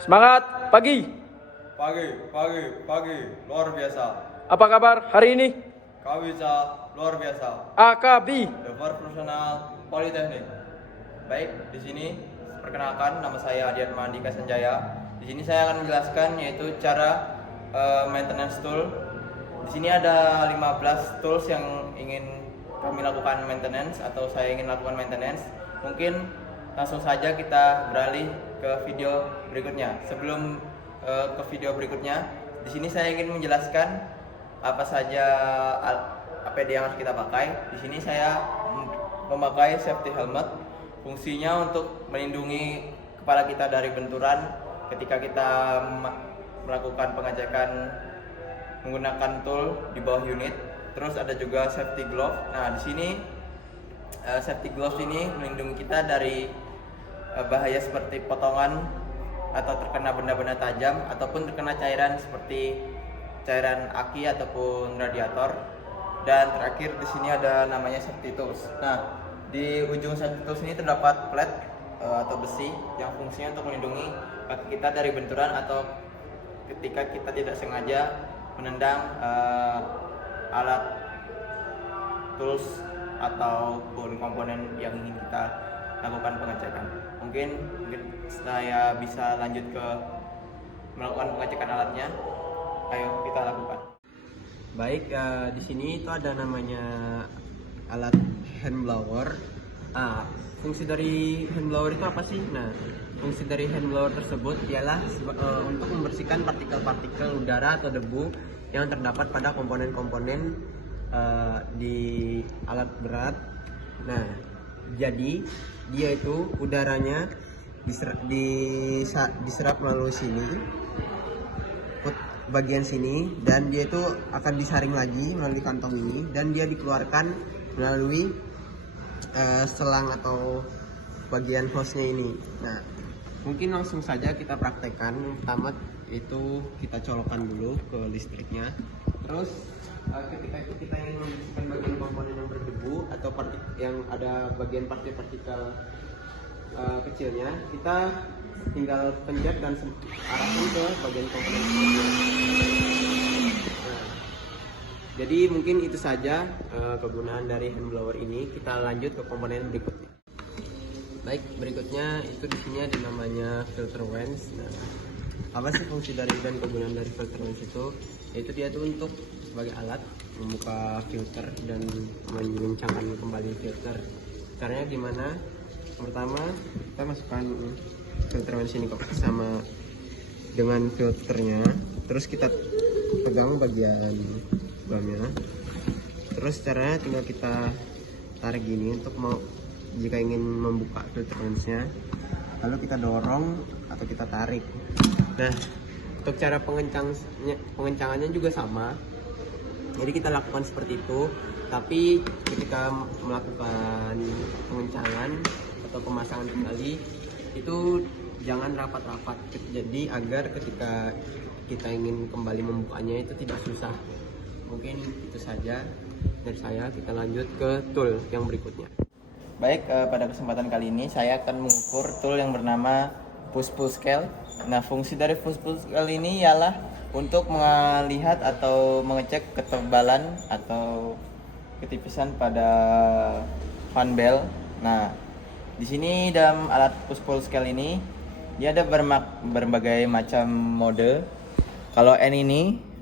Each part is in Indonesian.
Semangat pagi. Pagi, luar biasa. Apa kabar hari ini? Kawisa, luar biasa. AKB. Devar Profesional Politeknik. Baik, di sini perkenalkan nama saya Adian Mandika Sanjaya. Di sini saya akan menjelaskan yaitu cara maintenance tool. Di sini ada 15 tools yang ingin kami lakukan maintenance atau saya ingin lakukan maintenance. Mungkin langsung saja kita beralih ke video berikutnya. Sebelum ke video berikutnya, di sini saya ingin menjelaskan apa saja APD yang harus kita pakai. Di sini saya memakai safety helmet. Fungsinya untuk melindungi kepala kita dari benturan ketika kita melakukan pengecekan menggunakan tool di bawah unit. Terus ada juga safety glove. Nah, di sini safety gloves ini melindungi kita dari bahaya seperti potongan atau terkena benda-benda tajam ataupun terkena cairan seperti cairan aki ataupun radiator. Dan terakhir di sini ada namanya safety tools. Nah, di ujung safety tools ini terdapat plate atau besi yang fungsinya untuk melindungi kaki kita dari benturan atau ketika kita tidak sengaja menendang alat tools ataupun komponen yang ingin kita lakukan pengecekan. Mungkin saya bisa lanjut ke melakukan pengecekan alatnya. Ayo kita lakukan. Baik, di sini itu ada namanya alat hand blower. Fungsi dari hand blower itu apa sih? Nah, fungsi dari hand blower tersebut ialah untuk membersihkan partikel-partikel udara atau debu yang terdapat pada komponen-komponen di alat berat. Nah, jadi dia itu udaranya diserap melalui sini, bagian sini, dan dia itu akan disaring lagi melalui kantong ini dan dia dikeluarkan melalui selang atau bagian hose-nya ini. Nah, mungkin langsung saja kita praktekkan. Yang pertama itu kita colokkan dulu ke listriknya. Terus ketika kita ingin membersihkan bagian komponen yang berdebu atau yang ada bagian partikel kecilnya, kita tinggal pencet dan arahkan ke bagian komponen kecilnya. Nah, jadi mungkin itu saja kegunaan dari hand blower ini. Kita lanjut ke komponen berikutnya. Baik, berikutnya itu di sini ada namanya filter wrench. Nah, apa sih fungsi dari dan kegunaan dari filter wrench itu? Yaitu dia itu untuk sebagai alat membuka filter dan mengencangkan kembali filter. Caranya gimana? Pertama, kita masukkan filter wrench ini kok sama dengan filternya. Terus kita pegang bagian dalamnya. Terus caranya tinggal kita tarik gini untuk jika ingin membuka filter wrench-nya. Lalu kita dorong atau kita tarik. Nah, untuk cara pengencangannya juga sama. Jadi kita lakukan seperti itu, tapi ketika melakukan pengencangan atau pemasangan kembali itu jangan rapat-rapat. Jadi agar ketika kita ingin kembali membukanya itu tidak susah. Mungkin itu saja dari saya. Kita lanjut ke tool yang berikutnya. Baik, pada kesempatan kali ini saya akan mengukur tool yang bernama push-pull scale. Nah, fungsi dari push-pull scale ini ialah untuk melihat atau mengecek ketebalan atau ketipisan pada fan bell. Nah, di sini dalam alat push-pull scale ini dia ada berbagai macam mode. Kalau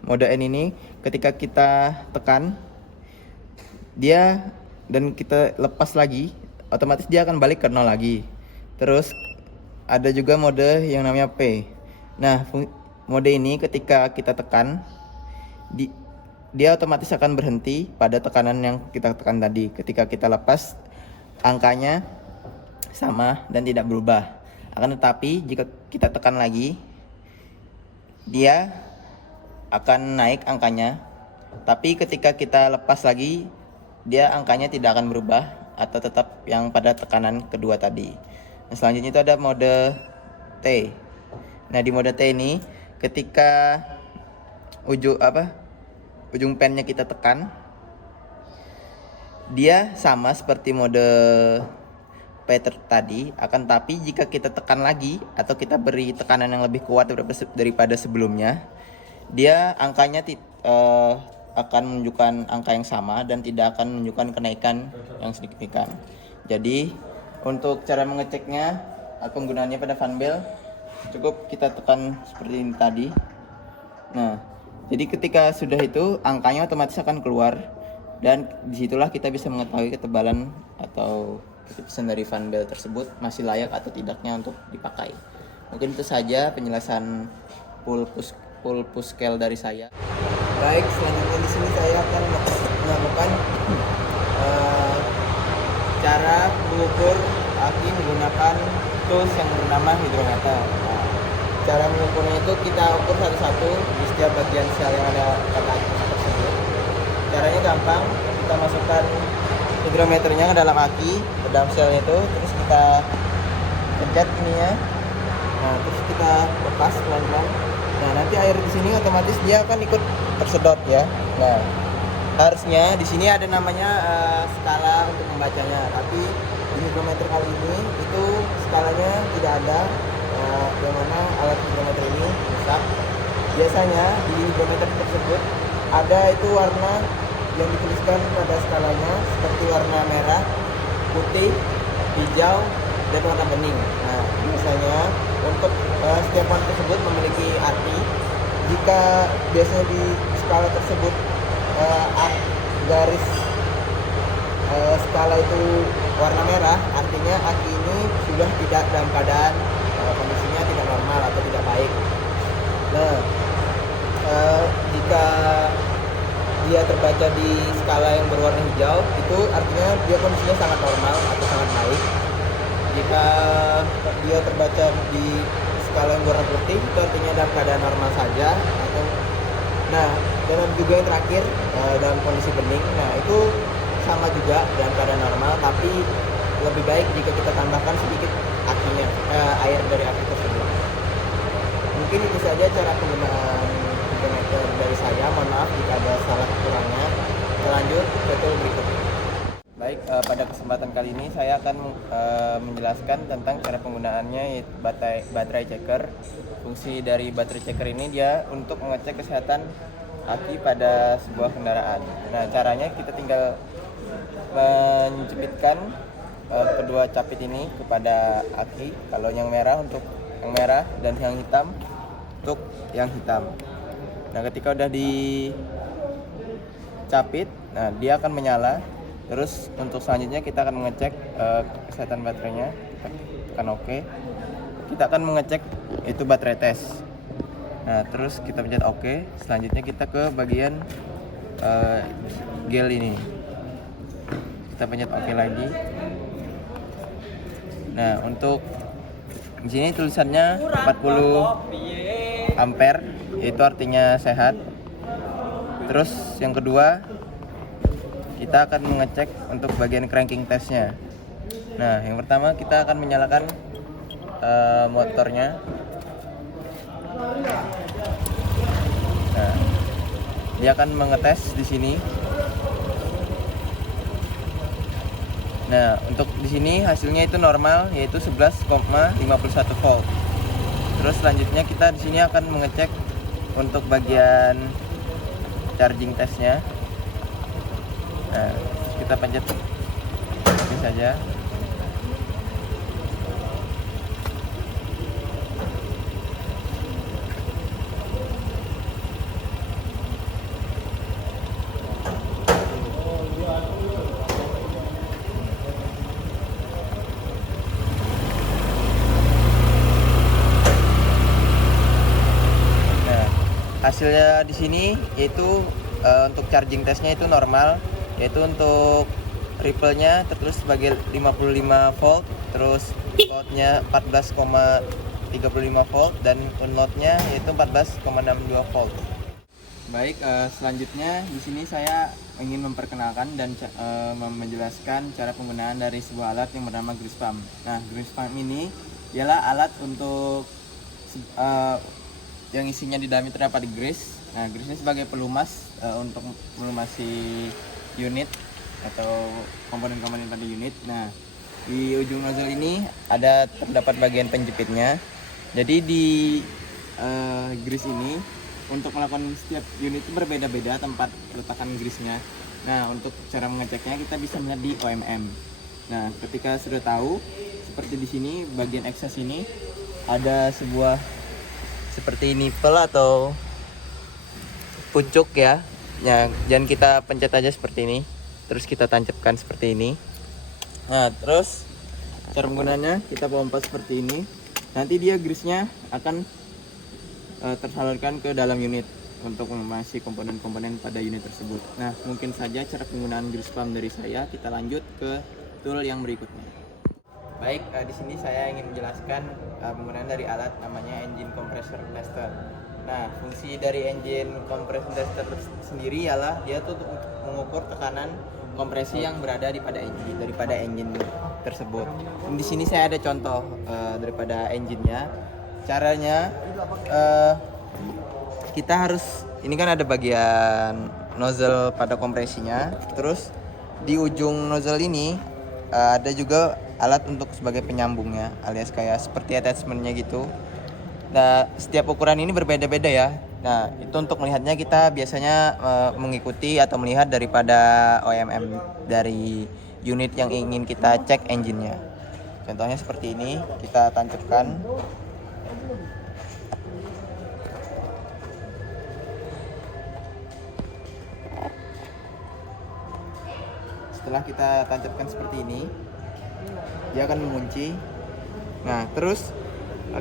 mode N ini ketika kita tekan dia dan kita lepas lagi, otomatis dia akan balik ke 0 lagi. Terus ada juga mode yang namanya P. Nah, mode ini ketika kita tekan dia otomatis akan berhenti pada tekanan yang kita tekan tadi. Ketika kita lepas, angkanya sama dan tidak berubah. Akan tetapi jika kita tekan lagi, dia akan naik angkanya. Tapi ketika kita lepas lagi, dia angkanya tidak akan berubah atau tetap yang pada tekanan kedua tadi. Nah, selanjutnya itu ada mode T. Nah, di mode T ini ketika ujung pennya kita tekan, dia sama seperti mode tadi, akan tapi jika kita tekan lagi atau kita beri tekanan yang lebih kuat daripada sebelumnya, dia angkanya akan menunjukkan angka yang sama dan tidak akan menunjukkan kenaikan yang signifikan. Jadi untuk cara mengeceknya atau penggunaannya pada fan belt, cukup kita tekan seperti ini tadi. Nah, jadi ketika sudah itu angkanya otomatis akan keluar dan disitulah kita bisa mengetahui ketebalan atau ketipisan dari fan belt tersebut masih layak atau tidaknya untuk dipakai. Mungkin itu saja penjelasan full push scale dari saya. Baik, selanjutnya di sini saya akan melakukan cara mengukur aki menggunakan tools yang bernama hidrometer. Nah, cara mengukurnya itu kita ukur satu-satu di setiap bagian sel yang ada pada aki tersebut. Caranya gampang, kita masukkan hidrometernya ke dalam aki, ke dalam selnya itu, terus kita pencet ininya. Nah, terus kita lepas pelan-pelan. Nah, nanti air di sini otomatis dia akan ikut tersedot ya. Nah, harusnya di sini ada namanya skala untuk membacanya, tapi di hidrometer kali ini itu skalanya tidak ada, yang mana alat hidrometer ini rusak. Biasanya di hidrometer tersebut ada itu warna yang dituliskan pada skalanya seperti warna merah, putih, hijau, dan warna bening. Nah, biasanya untuk setiap warna tersebut memiliki arti. Jika biasanya di skala tersebut garis skala itu warna merah, artinya aki ini sudah tidak dalam keadaan kondisinya tidak normal atau tidak baik. Nah, jika dia terbaca di skala yang berwarna hijau, itu artinya dia kondisinya sangat normal atau sangat baik. Jika dia terbaca di skala yang berwarna putih, itu artinya dalam keadaan normal saja. Nah, dan juga yang terakhir dalam kondisi bening. Nah, itu sama juga dalam keadaan normal, tapi lebih baik jika kita tambahkan sedikit akinya, air dari aki tersebut. Mungkin itu saja cara penggunaan hidrometer dari saya. Mohon maaf jika ada salah kurangnya. Lanjut ke tool berikutnya. Baik, pada kesempatan kali ini saya akan menjelaskan tentang cara penggunaannya, yaitu baterai checker. Fungsi dari baterai checker ini dia untuk mengecek kesehatan aki pada sebuah kendaraan. Nah, caranya kita tinggal menjepitkan kedua capit ini kepada aki. Kalau yang merah untuk yang merah dan yang hitam untuk yang hitam. Nah, ketika udah dicapit, nah dia akan menyala. Terus untuk selanjutnya kita akan mengecek kesehatan baterainya. Kita tekan OK. Kita akan mengecek itu baterai test. Nah, terus kita pencet OK. Selanjutnya kita ke bagian gel ini. Kita pencet OK lagi. Nah, untuk di sini tulisannya 40 ampere, itu artinya sehat. Terus yang kedua, kita akan mengecek untuk bagian cranking testnya. Nah, yang pertama kita akan menyalakan motornya. Nah, dia akan mengetes di sini. Nah, untuk di sini hasilnya itu normal, yaitu 11,51 volt. Terus selanjutnya kita di sini akan mengecek untuk bagian charging testnya. Nah, kita pencet ini saja. Nah, hasilnya di sini yaitu untuk charging testnya itu normal, yaitu untuk ripple-nya tertulis sebagai 55 volt, terus load-nya 14,35 volt dan unload-nya yaitu 14,62 volt. Baik, selanjutnya di sini saya ingin memperkenalkan dan menjelaskan cara penggunaan dari sebuah alat yang bernama grease pump. Nah, grease pump ini ialah alat untuk yang isinya di dalamnya terdapat grease. Nah, grease ini sebagai pelumas untuk melumasi unit atau komponen-komponen pada unit. Nah, Di ujung nozzle ini terdapat bagian penjepitnya. Jadi di grease ini untuk melakukan setiap unit itu berbeda-beda tempat letakkan grease-nya. Nah, untuk cara mengeceknya kita bisa melihat di OMM. Nah, ketika sudah tahu seperti di sini bagian excess ini ada sebuah seperti nipple atau pucuk ya. Dan kita pencet aja seperti ini. Terus kita tancapkan seperti ini. Nah, terus cara penggunaannya kita pompa seperti ini. Nanti dia grease-nya akan tersalurkan ke dalam unit untuk mengisi komponen-komponen pada unit tersebut. Nah, mungkin saja cara penggunaan grease pump dari saya. Kita lanjut ke tool yang berikutnya. Baik, di sini saya ingin menjelaskan penggunaan dari alat namanya engine compressor tester. Nah, fungsi dari engine compressor tester sendiri ialah dia tuh untuk mengukur tekanan kompresi yang berada daripada engine tersebut. Di sini saya ada contoh daripada engine-nya. Caranya kita harus, ini kan ada bagian nozzle pada kompresinya, terus di ujung nozzle ini ada juga alat untuk sebagai penyambungnya, alias kayak seperti attachmentnya gitu. Nah, setiap ukuran ini berbeda-beda ya. Nah, itu untuk melihatnya kita biasanya mengikuti atau melihat daripada OMM dari unit yang ingin kita cek engine-nya. Contohnya seperti ini, kita tancapkan. Setelah kita tancapkan seperti ini, dia akan mengunci. Nah, terus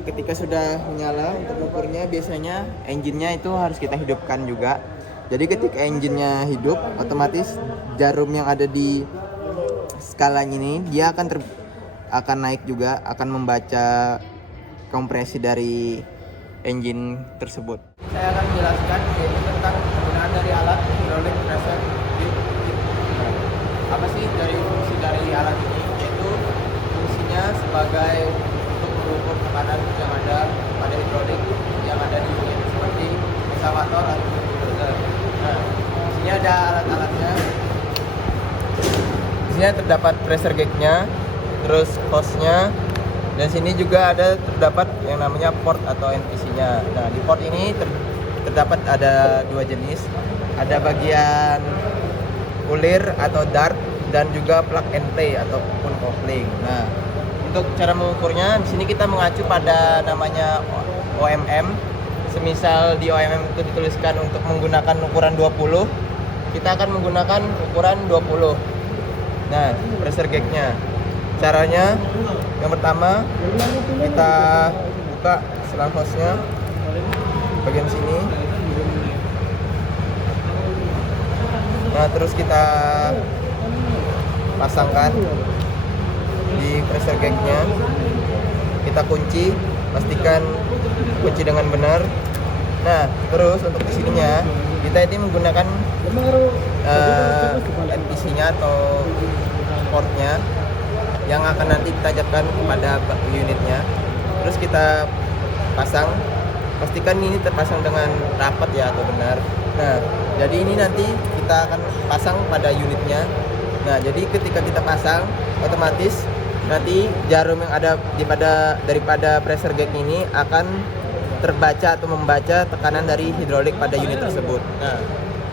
ketika sudah menyala untuk mengukurnya, biasanya engine-nya itu harus kita hidupkan juga. Jadi ketika engine-nya hidup, otomatis jarum yang ada di skala ini dia akan naik juga, akan membaca kompresi dari engine tersebut. Saya akan menjelaskan yaitu tentang penggunaan dari alat hydraulic pressure gauge. Apa sih dari fungsi dari alat ini? Yaitu fungsinya sebagai untuk mengukur tekanan yang ada pada hidrolik yang ada di unit seperti eskavator atau bulldozer. Nah, di sini ada alat-alatnya. Di sini terdapat pressure gauge-nya, terus hose-nya, dan sini juga terdapat yang namanya port atau NPC-nya. Nah, di port ini terdapat ada dua jenis, ada bagian ulir atau dart dan juga plug and play ataupun kopling. Nah, untuk cara mengukurnya di sini kita mengacu pada namanya OMM. Semisal di OMM itu dituliskan untuk menggunakan ukuran 20, kita akan menggunakan ukuran 20. Nah, pressure gauge-nya. Caranya yang pertama kita buka selang hose-nya bagian sini. Nah, terus kita pasangkan di pressure gauge-nya. Kita kunci, pastikan kunci dengan benar. Nah, terus untuk di sininya kita ini menggunakan NPC-nya atau portnya yang akan nanti ditajamkan kepada unitnya. Terus kita pasang, pastikan ini terpasang dengan rapat ya atau benar. Nah, jadi ini nanti kita akan pasang pada unitnya. Nah, jadi ketika kita pasang, otomatis nanti jarum yang ada daripada pressure gauge ini akan terbaca atau membaca tekanan dari hidrolik pada unit tersebut. Nah,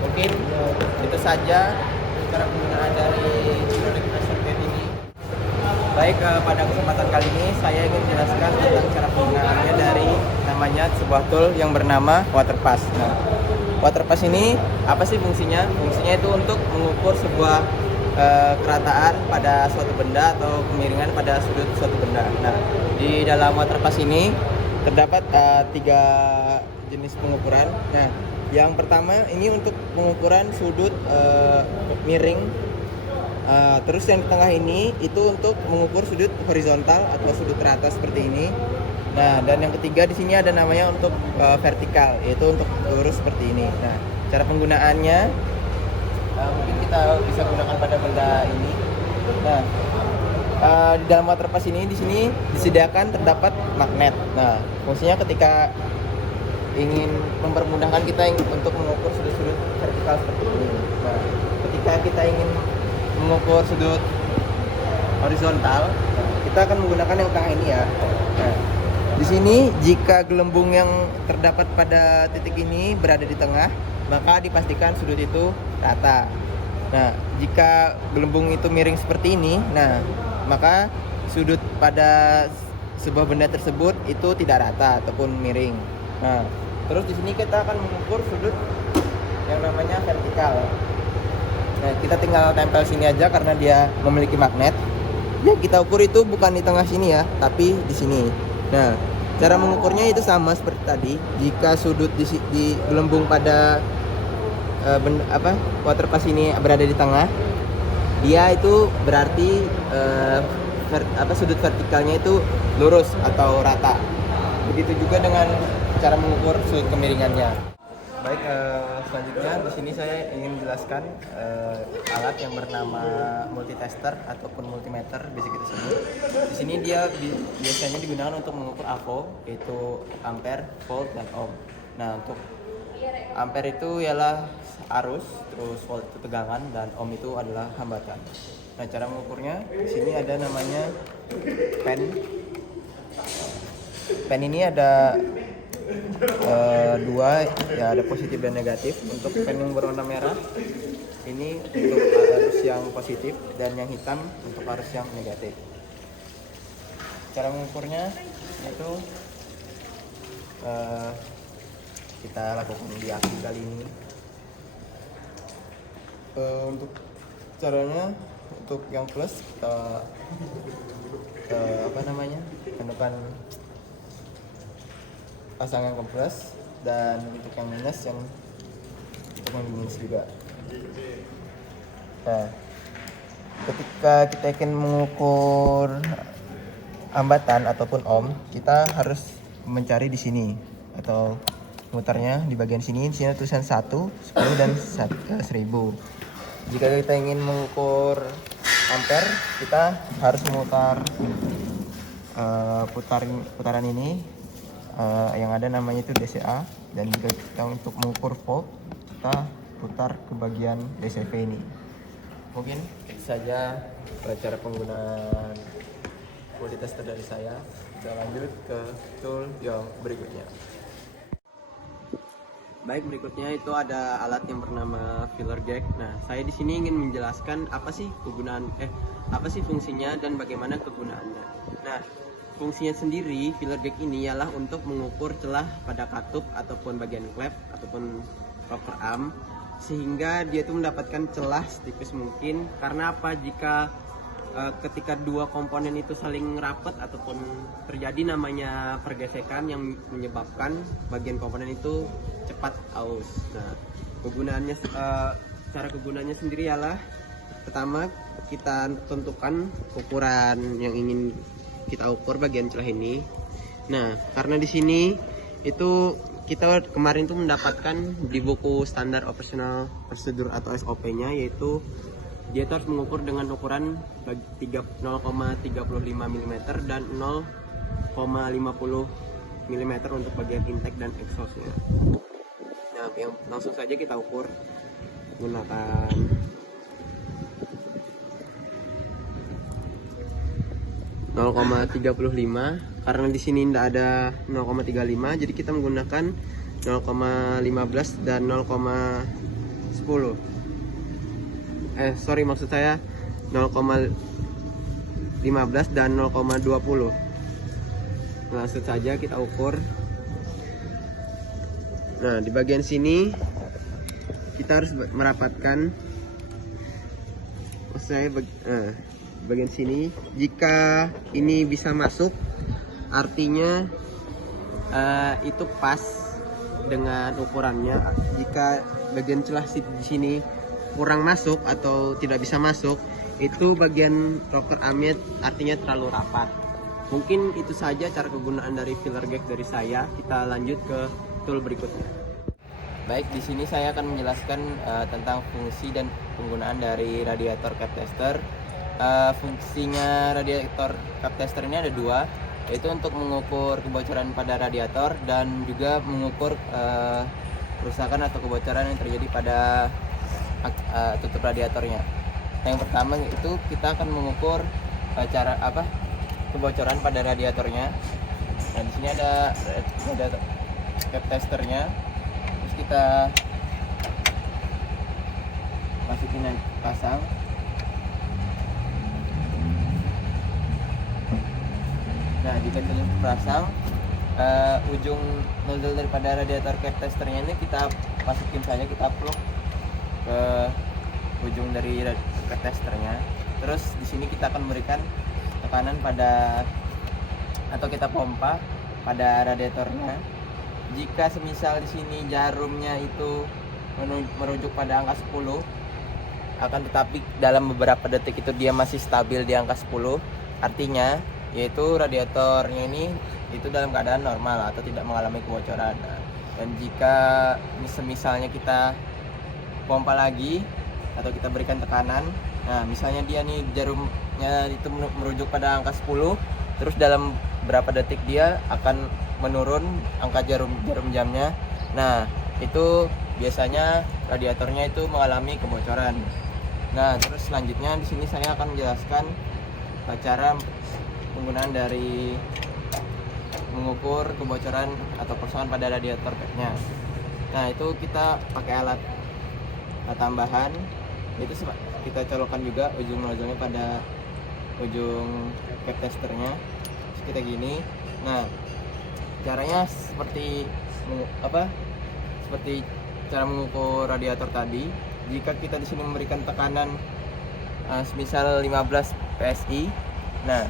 mungkin itu saja cara penggunaan dari hidrolik pressure gauge ini. Baik, pada kesempatan kali ini saya ingin menjelaskan tentang cara penggunaannya dari namanya sebuah tool yang bernama water pass. Nah, water pass ini apa sih fungsinya? Fungsinya itu untuk mengukur sebuah kerataan pada suatu benda atau kemiringan pada sudut suatu benda. Nah, di dalam water pass ini terdapat 3 jenis pengukuran. Nah, yang pertama ini untuk pengukuran sudut miring. Terus yang di tengah ini itu untuk mengukur sudut horizontal atau sudut rata seperti ini. Nah, dan yang ketiga di sini ada namanya untuk vertikal, yaitu untuk lurus seperti ini. Nah, cara penggunaannya mungkin kita bisa gunakan pada benda ini. Nah, di dalam water pass ini di sini disediakan terdapat magnet. Nah, fungsinya ketika ingin mempermudahkan kita untuk mengukur sudut-sudut vertikal seperti ini. Nah, ketika kita ingin mengukur sudut horizontal. Kita akan menggunakan yang tengah ini ya. Nah, di sini jika gelembung yang terdapat pada titik ini berada di tengah, maka dipastikan sudut itu rata. Nah, jika gelembung itu miring seperti ini, nah maka sudut pada sebuah benda tersebut itu tidak rata ataupun miring. Nah, terus di sini kita akan mengukur sudut yang namanya vertikal. Nah, kita tinggal tempel sini aja karena dia memiliki magnet. Yang kita ukur itu bukan di tengah sini ya, tapi di sini. Nah, cara mengukurnya itu sama seperti tadi. Jika sudut di gelembung pada water pass ini berada di tengah, dia itu berarti sudut vertikalnya itu lurus atau rata. Begitu juga dengan cara mengukur sudut kemiringannya. Baik, selanjutnya di sini saya ingin menjelaskan alat yang bernama multitester ataupun multimeter bisa kita sebut. Di sini dia biasanya digunakan untuk mengukur AVO, yaitu ampere, volt, dan ohm. Nah, untuk ampere itu ialah arus, terus volt itu tegangan, dan ohm itu adalah hambatan. Nah, cara mengukurnya di sini ada namanya pen. Pen ini ada dua, ya ada positif dan negatif. Untuk pen yang berwarna merah ini untuk arus yang positif dan yang hitam untuk arus yang negatif. Cara mengukurnya yaitu kita lakukan di aki kali ini. Untuk caranya, untuk yang plus kita temukan pasang yang ke plus, dan untuk yang minus untuk yang minus juga. Nah, ketika kita ingin mengukur hambatan ataupun ohm, kita harus mencari di sini atau mutarnya di bagian sini. Di sini tulisan 1, 10 dan 1000. Jika kita ingin mengukur ampere, kita harus memutar putaran ini yang ada namanya itu DCA, dan jika kita untuk mengukur volt, kita putar ke bagian DCV ini. Mungkin itu saja cara penggunaan multitester dari saya. Kita lanjut ke tool yang berikutnya. Baik, berikutnya itu ada alat yang bernama filler jack. Nah, saya di sini ingin menjelaskan apa sih fungsinya dan bagaimana kegunaannya. Nah, fungsinya sendiri filler jack ini ialah untuk mengukur celah pada katup ataupun bagian klep ataupun rocker arm, sehingga dia itu mendapatkan celah setipis mungkin. Karena apa? Jika ketika dua komponen itu saling rapat ataupun terjadi namanya pergesekan yang menyebabkan bagian komponen itu cepat aus. Nah, cara kegunaannya sendiri ialah pertama kita tentukan ukuran yang ingin kita ukur bagian celah ini. Nah, karena di sini itu kita kemarin tuh mendapatkan di buku standar operational procedure atau SOP-nya, yaitu dia harus mengukur dengan ukuran 0,35 mm dan 0,50 mm untuk bagian intake dan exhaustnya. Nah, yang langsung saja kita ukur menggunakan .35, karena di sini tidak ada 0,35, jadi kita menggunakan 0,15 dan 0,10. Maksud saya 0,15 dan 0,20. Langsung saja kita ukur. Nah, di bagian sini kita harus merapatkan. Bagian sini, jika ini bisa masuk, artinya itu pas dengan ukurannya. Jika bagian celah di sini kurang masuk atau tidak bisa masuk, itu bagian rocker armnya artinya terlalu rapat. Mungkin itu saja cara kegunaan dari filler jack dari saya. Kita lanjut ke tool berikutnya. Baik, di sini saya akan menjelaskan tentang fungsi dan penggunaan dari radiator cap tester. Fungsinya radiator cap tester ini ada dua, yaitu untuk mengukur kebocoran pada radiator dan juga mengukur kerusakan atau kebocoran yang terjadi pada tutup radiatornya. Yang pertama itu kita akan mengukur cara apa kebocoran pada radiatornya. Nah di sini ada cap testernya, terus kita masukin dan pasang. Nah jika sudah terpasang, ujung nozzle daripada radiator cap testernya ini kita masukin saja, kita plug ke ujung dari cap testernya. Terus di sini kita akan memberikan tekanan pada atau kita pompa pada radiatornya. Jika semisal di sini jarumnya itu merujuk pada angka 10, akan tetapi dalam beberapa detik itu dia masih stabil di angka 10, artinya yaitu radiatornya ini itu dalam keadaan normal atau tidak mengalami kebocoran. Dan jika misalnya kita pompa lagi atau kita berikan tekanan, nah misalnya dia nih jarumnya itu merujuk pada angka 10, terus dalam berapa detik dia akan menurun angka jarum jamnya. Nah itu biasanya radiatornya itu mengalami kebocoran. Nah terus selanjutnya di sini saya akan menjelaskan cara penggunaan dari mengukur kebocoran atau kosongan pada radiator capnya. Nah itu kita pakai alat tambahan, itu kita colokkan juga ujung nozzle-nya pada ujung cap testernya. Terus kita gini. Nah caranya seperti cara mengukur radiator tadi. Jika kita di sini memberikan tekanan semisal 15 PSI, nah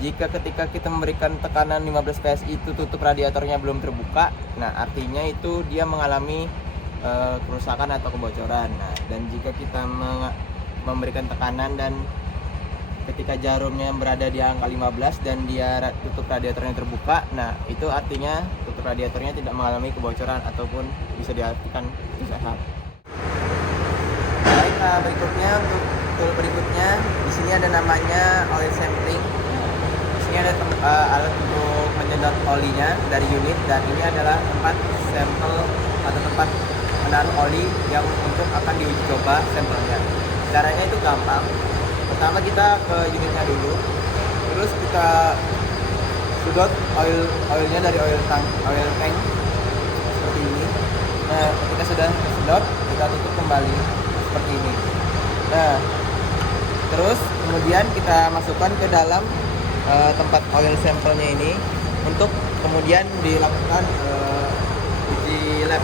jika ketika kita memberikan tekanan 15 PSI itu tutup radiatornya belum terbuka, nah artinya itu dia mengalami kerusakan atau kebocoran. Nah, dan jika kita memberikan tekanan dan ketika jarumnya berada di angka 15 dan dia tutup radiatornya terbuka, nah itu artinya tutup radiatornya tidak mengalami kebocoran ataupun bisa diartikan itu sehat. Baik, berikutnya untuk tool berikutnya di sini ada namanya oil sampling. Ini ada alat untuk menyedot olinya dari unit, dan ini adalah tempat sampel atau tempat menaruh oli yang untuk akan diuji coba sampelnya. Caranya itu gampang. Pertama kita ke unitnya dulu, terus kita sedot oilnya dari oil tank seperti ini. Nah ketika sudah sedot, kita tutup kembali seperti ini. Nah terus kemudian kita masukkan ke dalam tempat oil sampelnya ini untuk kemudian dilakukan uji lab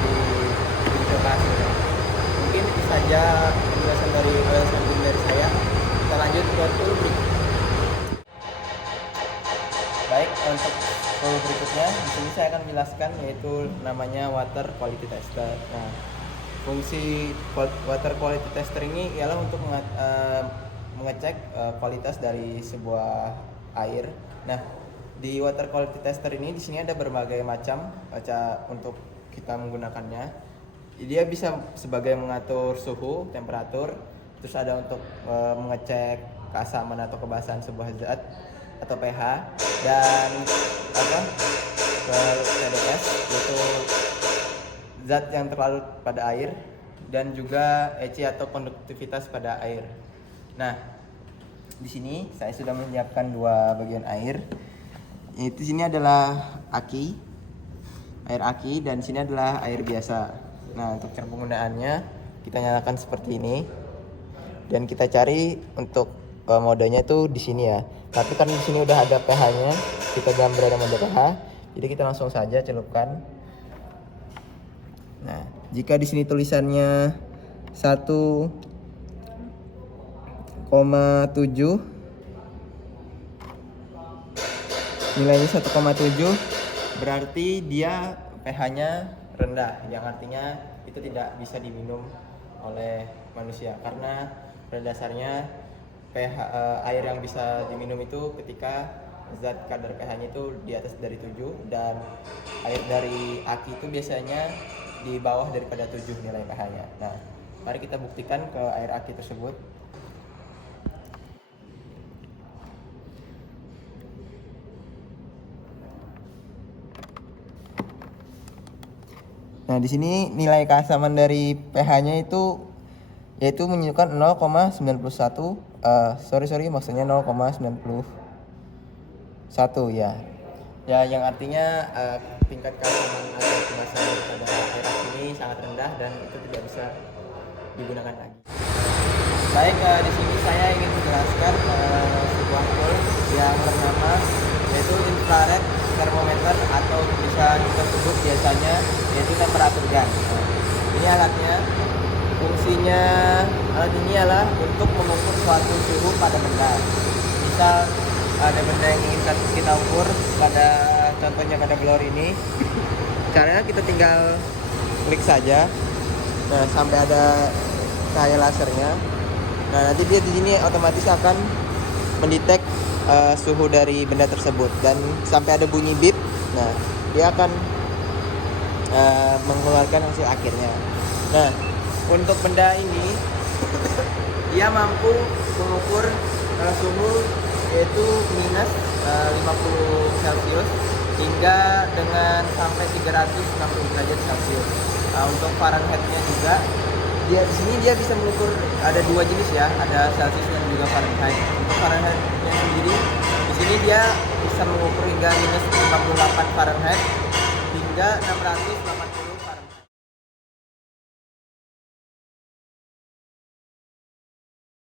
di lokasi. Mungkin itu saja penjelasan dari oil sampling dari saya. Kita lanjut ke tool berikutnya. Baik, untuk tool berikutnya di sini saya akan menjelaskan, yaitu namanya water quality tester. Nah, fungsi water quality tester ini ialah untuk mengecek kualitas dari sebuah air. Nah, di water quality tester ini di sini ada berbagai macam untuk kita menggunakannya. Dia bisa sebagai mengatur suhu, temperatur, terus ada untuk mengecek keasaman atau kebasahan sebuah zat atau pH, dan TDS, yaitu zat yang terlarut pada air, dan juga EC atau konduktivitas pada air. Nah, di sini saya sudah menyiapkan dua bagian air. Di sini adalah air aki, dan di sini adalah air biasa. Nah, untuk cara penggunaannya kita nyalakan seperti ini, dan kita cari untuk modenya itu di sini ya. Tapi kan di sini udah ada pH-nya, kita jangan berada mode pH, jadi kita langsung saja celupkan. Nah, jika di sini tulisannya 1,7, nilainya 1,7, berarti dia pH-nya rendah, yang artinya itu tidak bisa diminum oleh manusia, karena pada dasarnya pH air yang bisa diminum itu ketika zat kadar pH-nya itu di atas dari 7, dan air dari aki itu biasanya di bawah daripada 7 nilai pH-nya. Nah, mari kita buktikan ke air aki tersebut. Nah, di sini nilai keasaman dari pH-nya itu yaitu menunjukkan 0,91 sorry maksudnya 0,91 ya. Ya, yang artinya tingkat keasaman atau kemasan daripada air as ini sangat rendah dan itu tidak bisa digunakan lagi. Baik, di sini saya ingin menjelaskan sebuah tool yang bernama yaitu infrared thermometer atau bisa kita sebut biasanya yaitu temperatur gun. Ini alatnya, fungsinya alat ini adalah untuk mengukur suatu suhu pada benda. Misal ada benda yang ingin kita ukur, pada contohnya pada blower ini, caranya kita tinggal klik saja, nah sampai ada cahaya lasernya. Nah nanti dia di sini otomatis akan mendetek suhu dari benda tersebut dan sampai ada bunyi beep. Nah dia akan mengeluarkan hasil akhirnya. Nah untuk benda ini dia mampu mengukur suhu yaitu minus 50 Celcius hingga dengan sampai 360 derajat Celcius. Untuk Fahrenheit-nya juga dia di sini dia bisa mengukur, ada dua jenis ya, ada Celsius dan juga Fahrenheit. Untuk Fahrenheit-nya sendiri di sini dia bisa mengukur hingga minus 58 Fahrenheit hingga 680